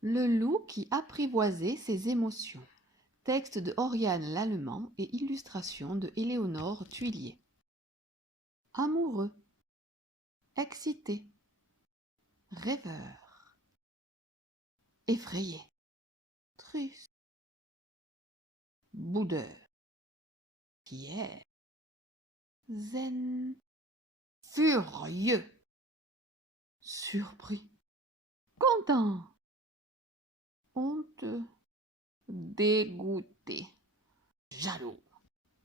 Le loup qui apprivoisait ses émotions. Texte de Oriane Lallemand et illustration de Éléonore Thuillier. Amoureux, excité, rêveur, effrayé, triste, boudeur, fier, zen, furieux, surpris, content, honteux, dégoûté, jaloux.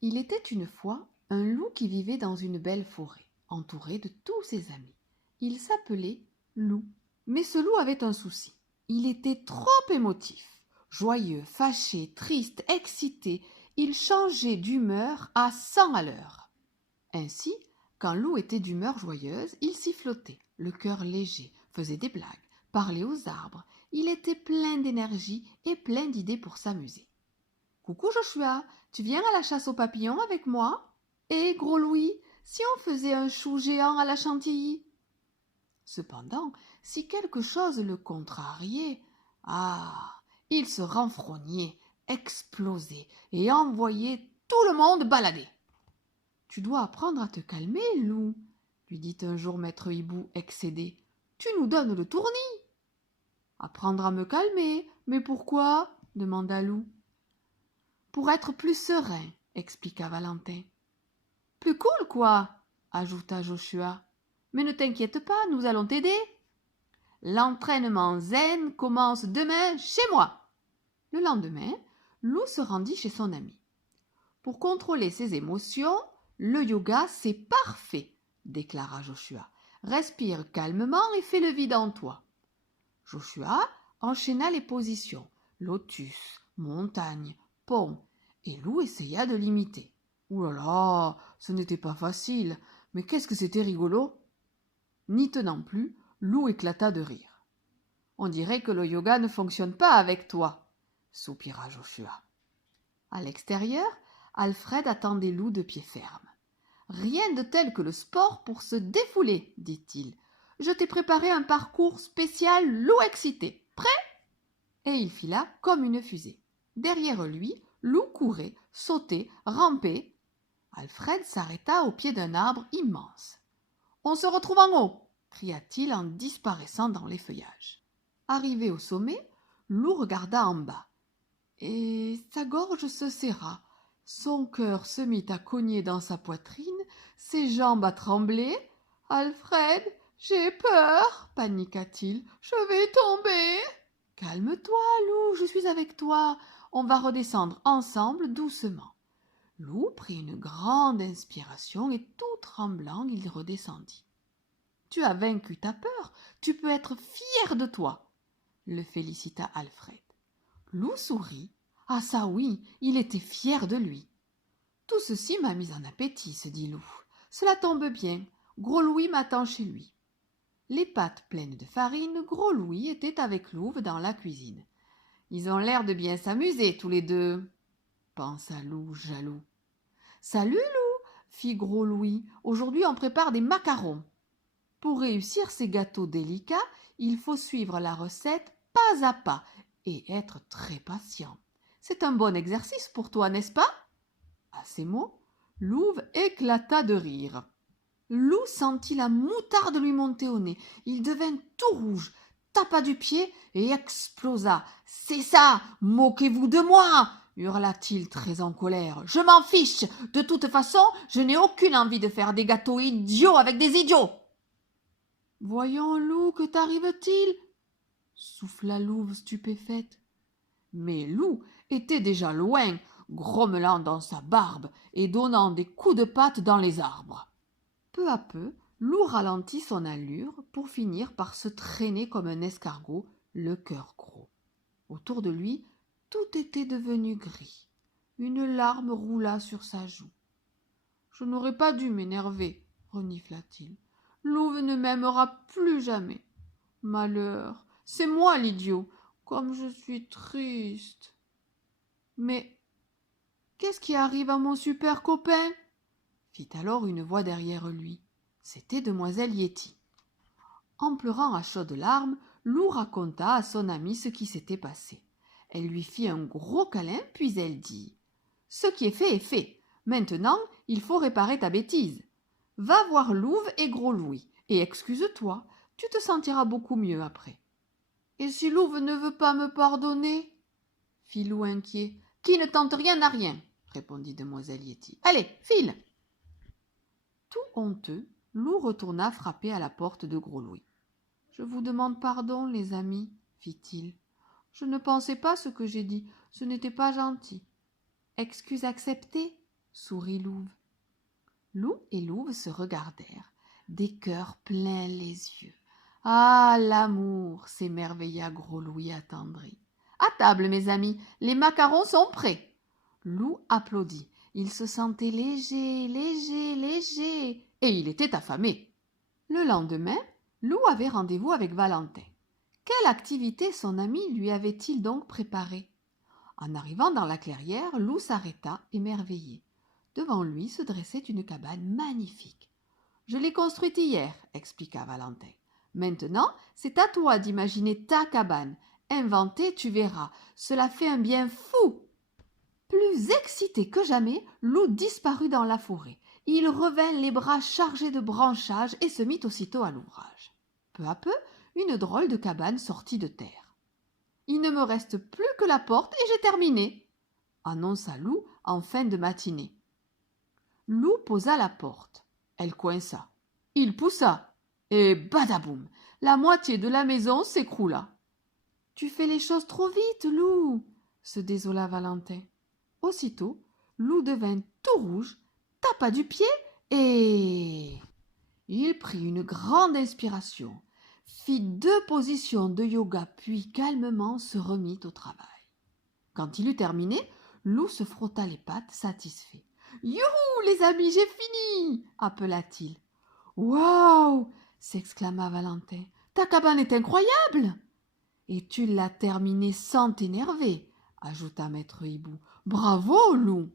Il était une fois un loup qui vivait dans une belle forêt, entouré de tous ses amis. Il s'appelait Loup. Mais ce loup avait un souci. Il était trop émotif. Joyeux, fâché, triste, excité, il changeait d'humeur à 100 à l'heure. Ainsi, quand Loup était d'humeur joyeuse, il sifflotait, le cœur léger, faisait des blagues, parlait aux arbres. Il était plein d'énergie et plein d'idées pour s'amuser. « Coucou Joshua, tu viens à la chasse aux papillons avec moi ? Et Gros Louis, si on faisait un chou géant à la chantilly ?» Cependant, si quelque chose le contrariait, il se renfrognait, explosait et envoyait tout le monde balader. « Tu dois apprendre à te calmer, Loup, » lui dit un jour maître Hibou excédé. « Tu nous donnes le tournis. »« Apprendre à me calmer, mais pourquoi ?» demanda Loup. « Pour être plus serein, » expliqua Valentin. « Plus cool, quoi ?» ajouta Joshua. « Mais ne t'inquiète pas, nous allons t'aider. L'entraînement zen commence demain chez moi. » Le lendemain, Loup se rendit chez son ami. « Pour contrôler ses émotions, le yoga, c'est parfait, » déclara Joshua. « Respire calmement et fais le vide en toi. » Joshua enchaîna les positions, lotus, montagne, pont, et Loup essaya de l'imiter. Ouh là là, ce n'était pas facile, mais qu'est-ce que c'était rigolo! N'y tenant plus, Loup éclata de rire. « On dirait que le yoga ne fonctionne pas avec toi, » soupira Joshua. À l'extérieur, Alfred attendait Loup de pied ferme. « Rien de tel que le sport pour se défouler, dit-il. Je t'ai préparé un parcours spécial Loup excité. Prêt ?» Et il fila comme une fusée. Derrière lui, Loup courait, sautait, rampait. Alfred s'arrêta au pied d'un arbre immense. « On se retrouve en haut !» cria-t-il en disparaissant dans les feuillages. Arrivé au sommet, Loup regarda en bas. Et sa gorge se serra. Son cœur se mit à cogner dans sa poitrine, ses jambes à trembler. « Alfred, j'ai peur !» paniqua-t-il. « Je vais tomber !»« Calme-toi, Loup, je suis avec toi. On va redescendre ensemble doucement. » Loup prit une grande inspiration et tout tremblant, il redescendit. « Tu as vaincu ta peur, tu peux être fier de toi !» le félicita Alfred. Loup sourit. Ah ça oui, il était fier de lui. « Tout ceci m'a mis en appétit, se dit Loup. Cela tombe bien, Gros Louis m'attend chez lui. » Les pattes pleines de farine, Gros Louis était avec Louve dans la cuisine. « Ils ont l'air de bien s'amuser tous les deux, » pensa Loup jaloux. « Salut Loup, fit Gros Louis, aujourd'hui on prépare des macarons. » Pour réussir ces gâteaux délicats, il faut suivre la recette pas à pas et être très patient. C'est un bon exercice pour toi, n'est-ce pas ? À ces mots, Louve éclata de rire. Loup sentit la moutarde lui monter au nez. Il devint tout rouge, tapa du pied et explosa. « C'est ça, moquez-vous de moi !» hurla-t-il très en colère. « Je m'en fiche. De toute façon, je n'ai aucune envie de faire des gâteaux idiots avec des idiots. » « Voyons, Loup, que t'arrive-t-il » souffla Louve stupéfaite. Mais Loup était déjà loin, grommelant dans sa barbe et donnant des coups de patte dans les arbres. Peu à peu, Loup ralentit son allure pour finir par se traîner comme un escargot, le cœur gros. Autour de lui, tout était devenu gris. Une larme roula sur sa joue. « Je n'aurais pas dû m'énerver, » renifla-t-il. « Louve ne m'aimera plus jamais. Malheur, c'est moi l'idiot, comme je suis triste. » « Mais qu'est-ce qui arrive à mon super copain ?» fit alors une voix derrière lui. C'était demoiselle Yéti. En pleurant à chaudes larmes, Lou raconta à son amie ce qui s'était passé. Elle lui fit un gros câlin, puis elle dit « Ce qui est fait est fait. Maintenant, il faut réparer ta bêtise. Va voir Louve et Gros Louis, et excuse-toi, tu te sentiras beaucoup mieux après. » « Et si Louve ne veut pas me pardonner ?» fit Lou inquiet. « Qui ne tente rien n'a rien, » répondit demoiselle Yeti. « Allez, file !» Tout honteux, Lou retourna frapper à la porte de Gros Louis. « Je vous demande pardon, les amis, » fit-il. « Je ne pensais pas ce que j'ai dit, ce n'était pas gentil. »« Excuse acceptée, » sourit Louve. Lou et Louve se regardèrent, des cœurs pleins les yeux. « Ah, l'amour !» s'émerveilla Gros Louis attendri. « À table, mes amis, les macarons sont prêts. » Lou applaudit. Il se sentait léger, léger, léger, et il était affamé. Le lendemain, Lou avait rendez-vous avec Valentin. Quelle activité son ami lui avait-il donc préparée? En arrivant dans la clairière, Lou s'arrêta, émerveillé. Devant lui se dressait une cabane magnifique. « Je l'ai construite hier, » expliqua Valentin. « Maintenant, c'est à toi d'imaginer ta cabane. Inventer, tu verras, cela fait un bien fou. » Plus excité que jamais, Lou disparut dans la forêt. Il revint les bras chargés de branchages et se mit aussitôt à l'ouvrage. Peu à peu, une drôle de cabane sortit de terre. « Il ne me reste plus que la porte et j'ai terminé », annonça Lou en fin de matinée. Lou posa la porte. Elle coinça. Il poussa. Et badaboum, la moitié de la maison s'écroula. « Tu fais les choses trop vite, Lou !» se désola Valentin. Aussitôt, Lou devint tout rouge, tapa du pied et... Il prit une grande inspiration, fit 2 positions de yoga, puis calmement se remit au travail. Quand il eut terminé, Lou se frotta les pattes, satisfait. « Youhou, les amis, j'ai fini !» appela-t-il. « Waouh !» s'exclama Valentin. « Ta cabane est incroyable !»« Et tu l'as terminée sans t'énerver !» ajouta Maître Hibou. « Bravo, Lou !»«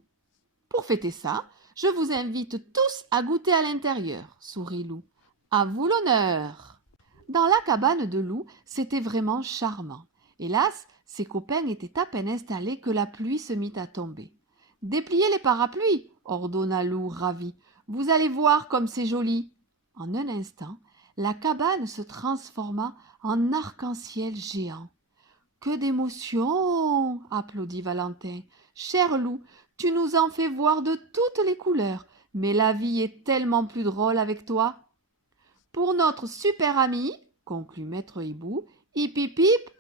Pour fêter ça, je vous invite tous à goûter à l'intérieur, » sourit Lou. « À vous l'honneur !» Dans la cabane de Lou, c'était vraiment charmant. Hélas, ses copains étaient à peine installés que la pluie se mit à tomber. « Dépliez les parapluies !» ordonna Lou ravi. « Vous allez voir comme c'est joli !» En un instant, la cabane se transforma en arc-en-ciel géant. « Que d'émotion !» applaudit Valentin. « Cher Lou, tu nous en fais voir de toutes les couleurs, mais la vie est tellement plus drôle avec toi. » Pour notre super ami, conclut Maître Hibou, hip hip hip,